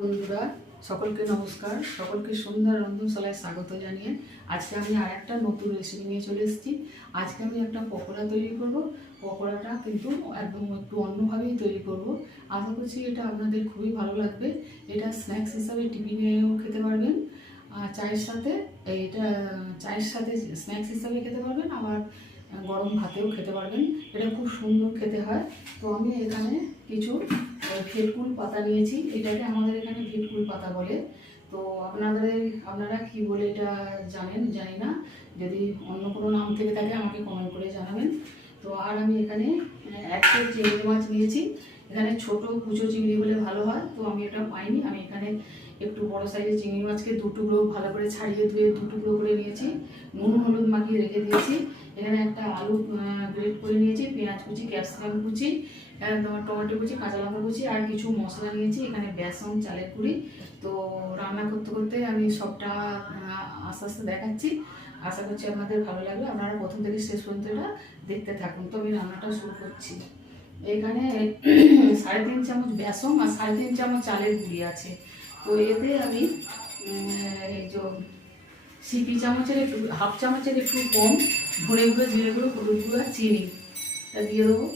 বন্ধুরা সকলকে নমস্কার, সকলকে সন্ধ্যা রন্ধনশালায় স্বাগত জানিয়ে আজকে আমি আর একটা নতুন রেসিপি নিয়ে চলে এসেছি। আজকে আমি একটা পকোড়া তৈরি করব। পকোড়াটা কিন্তু একদম একটু অন্যভাবেই তৈরি করব। আশা করছি এটা আপনাদের খুবই ভালো লাগবে। এটা স্ন্যাক্স হিসাবে টিফিনেও খেতে পারবেন, চায়ের সাথে চায়ের সাথে স্ন্যাক্স হিসাবে খেতে পারবেন, আবার গরম ভাতেও খেতে পারবেন। এটা খুব সুন্দর খেতে হয়। তো আমি এখানে কিছু ভেটকুল পাতা নিয়েছি। এটাকে আমাদের এখানে ভেটকুল পাতা বলে। তো আপনারা কি বলে এটা জানি না। যদি অন্য কোনো নাম থেকে থাকে আমাকে কমেন্ট করে জানাবেন। তো আর আমি এখানে একটা চিংড়ি মাছ নিয়েছি। এখানে ছোট কুচো চিংড়ি হলে ভালো হয়, তো আমি এটা পাইনি। আমি এখানে একটু বড় সাইজের চিংড়ি মাছকে দুটুকরো ভালো করে ছাড়িয়ে ধুয়ে দুটুকরো করে নিয়েছি, নুন হলুদ মাখিয়ে রেখে দিয়েছি। এখানে একটা আলু গ্রেট করে নিয়েছি, পেঁয়াজ কুচি, ক্যাপসিকাম কুচি, তোমার টমেটো কুচি, কাঁচা লঙ্কা কুচি, আর কিছু মশলা নিয়েছি। এখানে বেসন, চালের গুঁড়ি। তো রান্না করতে করতে আমি সবটা আস্তে আস্তে দেখাচ্ছি। আশা করছি আপনাদের ভালো লাগবে। আপনারা প্রথম থেকে শেষ পর্যন্ত এটা দেখতে থাকুন। তো আমি রান্নাটা শুরু করছি। এখানে 3.5 চামচ বেসন আর 3.5 চামচ চালের গুঁড়ি আছে। তো এতে আমি এই যে সিপি চামচের একটু, হাফ চামচের একটু কম ধনে গুঁড়ো, জিরে গুঁড়ো, হলুদ গুঁড়ো আর চিনি এটা দিয়ে দেবো।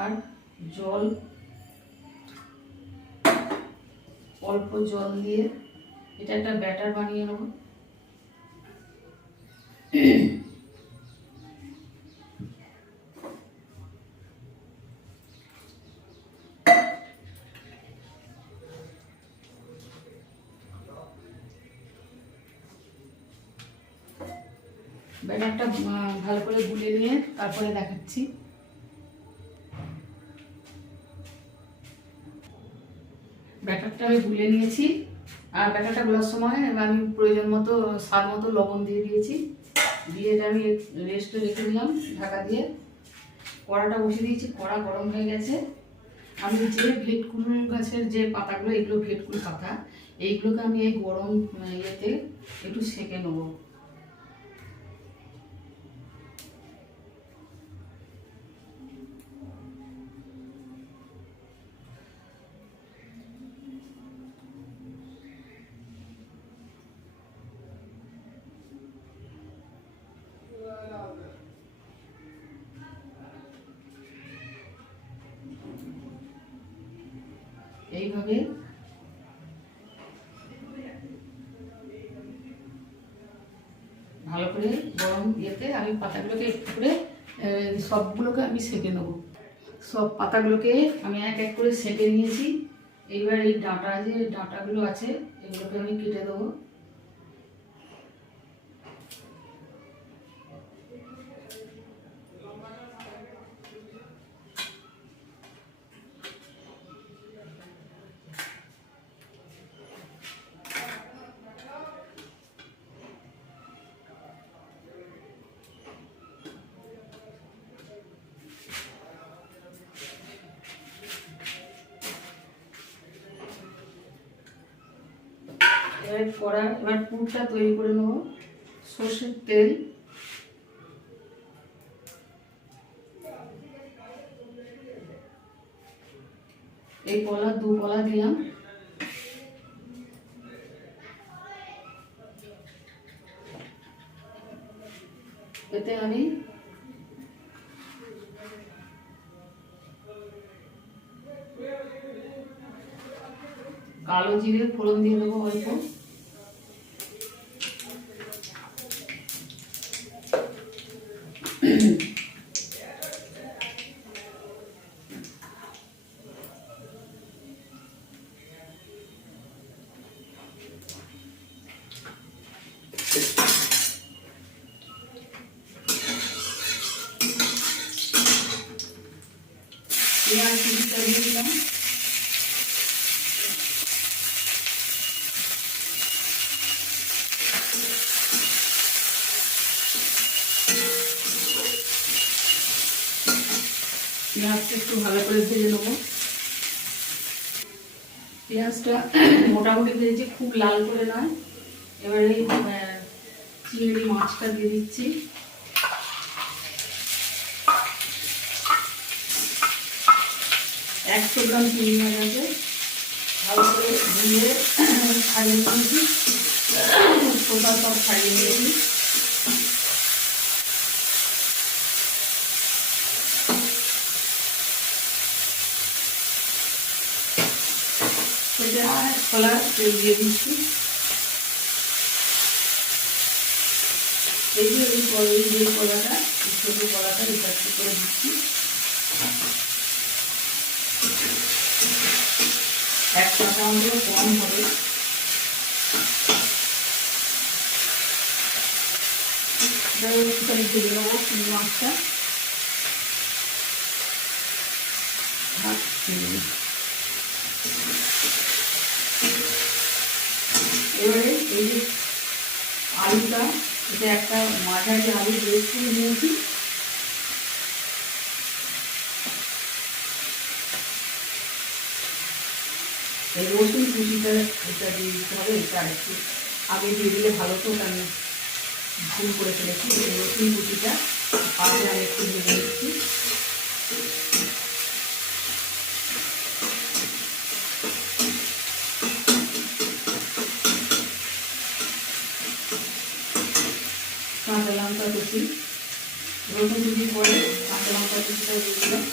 আর জল, অল্প জল দিয়ে এটা একটা ব্যাটার বানিয়ে নেব। ব্যাটারটা ভালো করে গুলে নিয়ে তারপরে দেখাচ্ছি। ব্যাটারটা আমি গুলে নিয়েছি। আর ব্যাটারটা গোলার সময় আমি প্রয়োজন মতো স্বাদ মতো লবণ দিয়ে দিয়েছি। দিয়ে এটা আমি রেস্টে রেখে দিলাম ঢাকা দিয়ে। কড়াটা বসিয়ে দিয়েছি, কড়া গরম হয়ে গেছে। আমি যে ভেটকুল গাছের যে পাতাগুলো, এগুলো ভেটকুল পাতা, এইগুলোকে আমি এই গরম ইয়েতে একটু সেঁকে নেবো। এইভাবে ভালো করে গরম ইয়েতে আমি পাতাগুলোকে একটু করে সবগুলোকে আমি সেঁকে নেব। সব পাতাগুলোকে আমি এক এক করে সেঁকে নিয়েছি। এইবার এই ডাঁটাগুলো আছে, এগুলোকে আমি কেটে দেবো। এবার পুরটা তৈরি করে নেব। সর্ষের তেল, এই কলা 2 কলা দিলাম। এতে আমি কালো জিরে ফোড়ন দিয়ে দেবো অল্প। পেঁয়াজ কুচিটা দিয়ে দিলাম। পেঁয়াজটা একটু ভালো করে ভেজে নেবো। পেঁয়াজটা মোটামুটি ভেজেছি, খুব লাল করে নয়। এবারে চিংড়ি মাছটা দিয়ে দিচ্ছি। 100 গ্রাম চিংড়ি মাছ আছে, ভালো করে ধুয়ে ছাড়িয়ে নিয়েছি, খোসা সব ছাড়িয়ে নিয়েছি। সেটা খোলা তেল দিয়ে দিচ্ছি। এই যে কলাটা, ছোটো কলাটা এটা করে দিচ্ছি। 1 কাঁচা লঙ্কা কম হবে। একটুখানি ভেজে নেবো চিংড়ি মাছটা। এবারে এই যে আলুটা, এটা একটা মাঝারি আলু বেশ করে নিয়েছি। এই রসুন কুচিটা এটা দিয়ে দিতে হবে। এটা একটু আগে দিয়ে দিলে ভালো তো, আমি ভুল করে ফেলেছি। রসুন কুচিটা আগে আমি একটু ভেজে নিচ্ছি। কাঁচা লঙ্কা কুচি, রসুন কুচি পরে কাঁচা লঙ্কা কুচিটা দিয়ে দিলাম।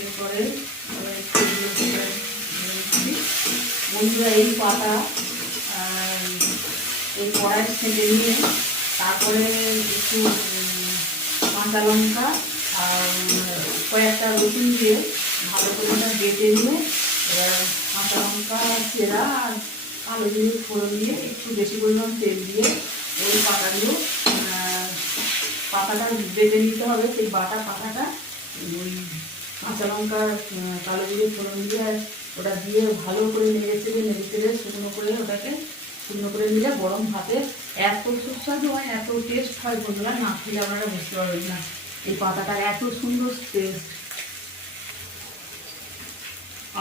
এরপরে বন্ধুরা এই পাতা এই কড়াই ছেঁকে নিয়ে তারপরে একটু কাঁচা লঙ্কা আর কয়েকটা রসুন দিয়ে ভালো করে এটা বেটে নিয়ে এবার কাঁচা লঙ্কা চেরা আর কালো জিরে ফোড়ন দিয়ে একটু বেশি পরিমাণ তেল দিয়ে ওই পাতাটা বেটে নিতে হবে। সেই বাটা পাতাটা ওই কাঁচা লঙ্কা কালো জিরে ফোড়ন দিয়ে ওটা দিয়ে ভালো করে নেড়ে চেড়ে শুকনো করে নিলে গরম ভাতে এত সুস্বাদু হয়, এত টেস্ট হয় বন্ধুরা, না খেলে আপনারা বুঝতে পারবেন না এই পাতাটা এত সুন্দর টেস্ট।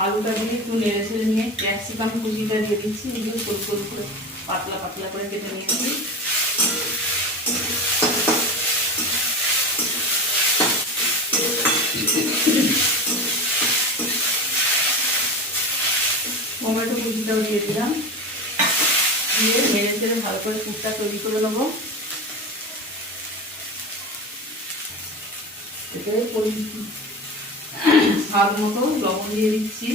আলুটা দিয়ে একটু নেড়ে ছেড়ে নিয়ে ক্যাপসিকাম কুচিটা দিয়ে দিচ্ছি। এগুলো সরু সরু করে পাতলা পাতলা করে কেটে নিয়েছি। টমেটো কুচিটাও দিয়ে দিলাম, দিয়ে নেড়ে চেড়ে ভালো করে পুরটা তৈরি করে নেবো। এতে স্বাদ মতো লবণ দিয়ে দিচ্ছি।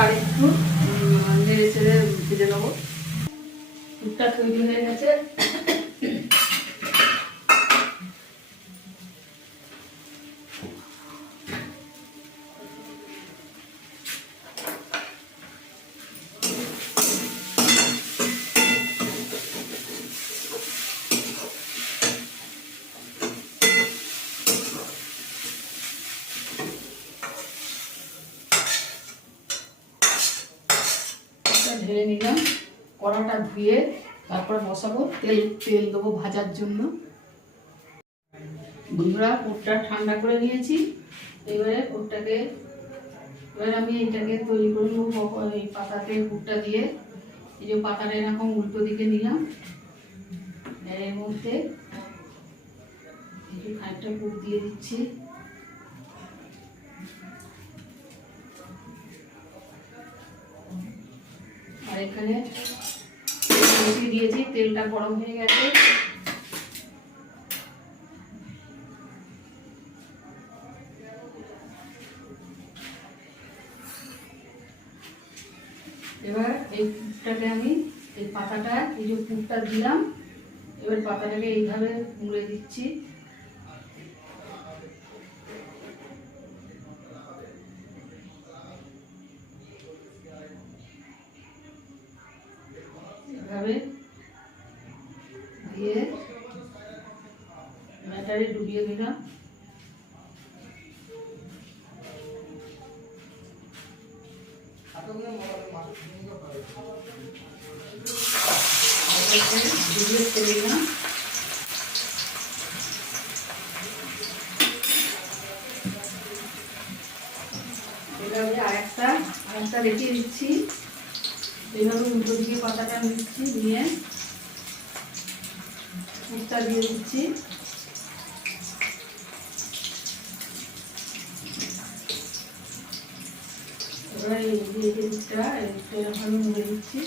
আর একটু নেড়ে চেড়ে ভেজে নেবো। পুরটা তৈরি হয়ে গেছে। ঢেলে নিলাম, কড়াটা ধুয়ে তারপরে বসাবো, তেল দেবো ভাজার জন্য। বন্ধুরা পুরটা ঠান্ডা করে নিয়েছি। এবারে আমি এটাকে তৈরি করে নেবো। এই পাতাতে পুরটা দিয়ে এই যে পাতাটা এরকম উল্টো দিকে নিলাম, এর মধ্যে এই যে খানিকটা পুর দিয়ে দিচ্ছি। আর এখানে দিয়েছি, তেলটা গরম হয়ে গেছে। এবার এই পুরটাকে আমি এই পাতাটা এই যে পুরটা দিলাম, এবার পাতাটাকে এইভাবে মুড়ে দিচ্ছি। এভাবে দিয়ে ব্যাটারে ডুবিয়ে দিলাম। ডুবিয়ে ছেড়ে দিলাম। এভাবে আরেকটা রেখে দিচ্ছি। এইভাবে উল্টো দিয়ে পাতাটা নিচ্ছি, নিয়ে পুরটা দিয়ে দিচ্ছি। এবার এই দিকটা এভাবে মুড়ে দিচ্ছি।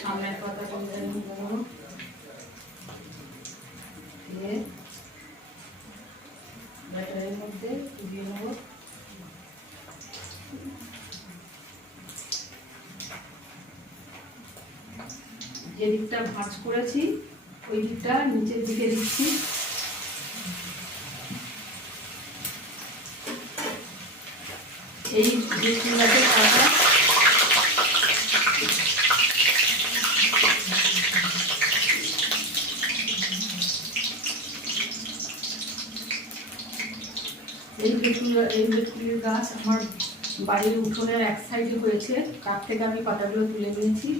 সামনের পাতাটা দিয়ে ব্যাটারের মধ্যে দিয়ে নেব। যে দিকটা ভাঁজ করেছি ওই দিকটা নিচের দিকে দিচ্ছি। এই যে চুলাতে পাতা এই ভেটকির গাছ আমার বাড়ির উঠোনের এক সাইডে হয়েছে, তার থেকে আমি পাতাগুলো তুলে নিয়েছি।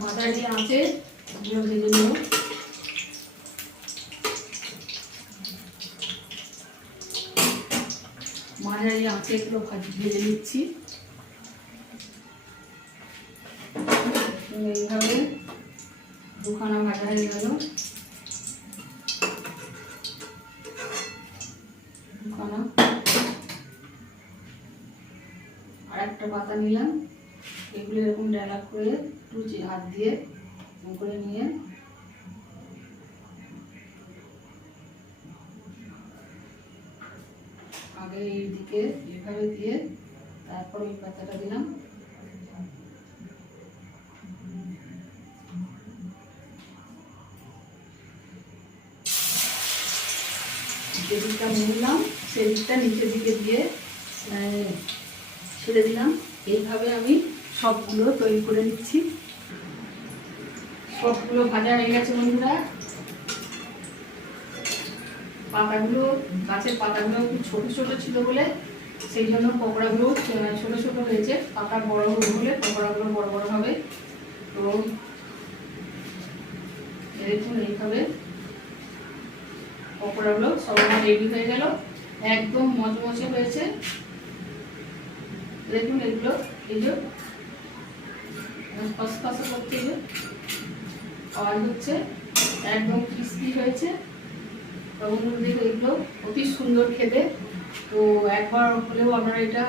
মাঝারি আঁচে এগুলো ভেজে নেব। মাঝারি আঁচে এগুলো ভেজে নিচ্ছি। এইভাবে দুখানা ভাজা হয়ে গেল। দুখানা আর একটা পাতা নিলাম। এগুলো এরকম ডালা করে একটু হাত দিয়ে করে নিয়ে আগে এই দিকে এভাবে দিয়ে তারপর এই পাতাটা দিলাম। যে দিকটা মুড়লাম সেই দিকটা নিচের দিকে দিয়ে ছেড়ে দিলাম। এইভাবে আমি সবগুলো তৈরি করে নিচ্ছি। সবগুলো ভাজা হয়ে গেছে বন্ধুরা। পাতাগুলো গাছের পাতাগুলো খুব ছোট ছোট ছিল বলে সেই জন্য পকোড়াগুলো ছোট ছোট হয়েছে। পাতা বড় হলে পকোড়াগুলো বড় বড় হবে। তো দেখুন এইভাবে পকোড়াগুলো সব আমার রেডি হয়ে গেল। একদম মচমচে হয়েছে। দেখুন এগুলো এই যে খসখসে করতে আওয়াজ হচ্ছে, একদম ক্রিস্পি হয়েছে। বন্ধুদের এগুলো অতি সুন্দর খেতে। তো একবার হলেও আপনারা এটা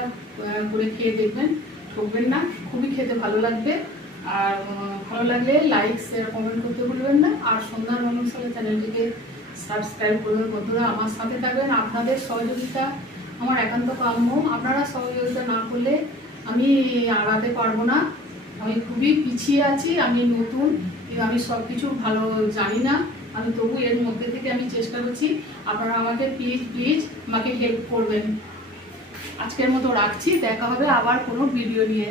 করে খেয়ে দেখবেন, ঠকবেন না। খুবই খেতে ভালো লাগবে। আর ভালো লাগলে লাইক শেয়ার কমেন্ট করতে ভুলবেন না। আর সন্ধ্যার মনসালে চ্যানেলটিকে সাবস্ক্রাইব করবেন। বন্ধুরা আমার সাথে থাকবেন। আপনাদের সহযোগিতা আমার একান্ত কাম্য। আপনারা সহযোগিতা না করলে আমি আগাতে পারবো না। আমি খুবই পিছিয়ে আছি, আমি নতুন, আমি সব কিছু ভালো জানি না। আমি তবু এর মধ্যে থেকে আমি চেষ্টা করছি। আপনারা আমাকে প্লিজ আমাকে হেল্প করবেন। আজকের মতো রাখছি। দেখা হবে আবার কোনো ভিডিও নিয়ে।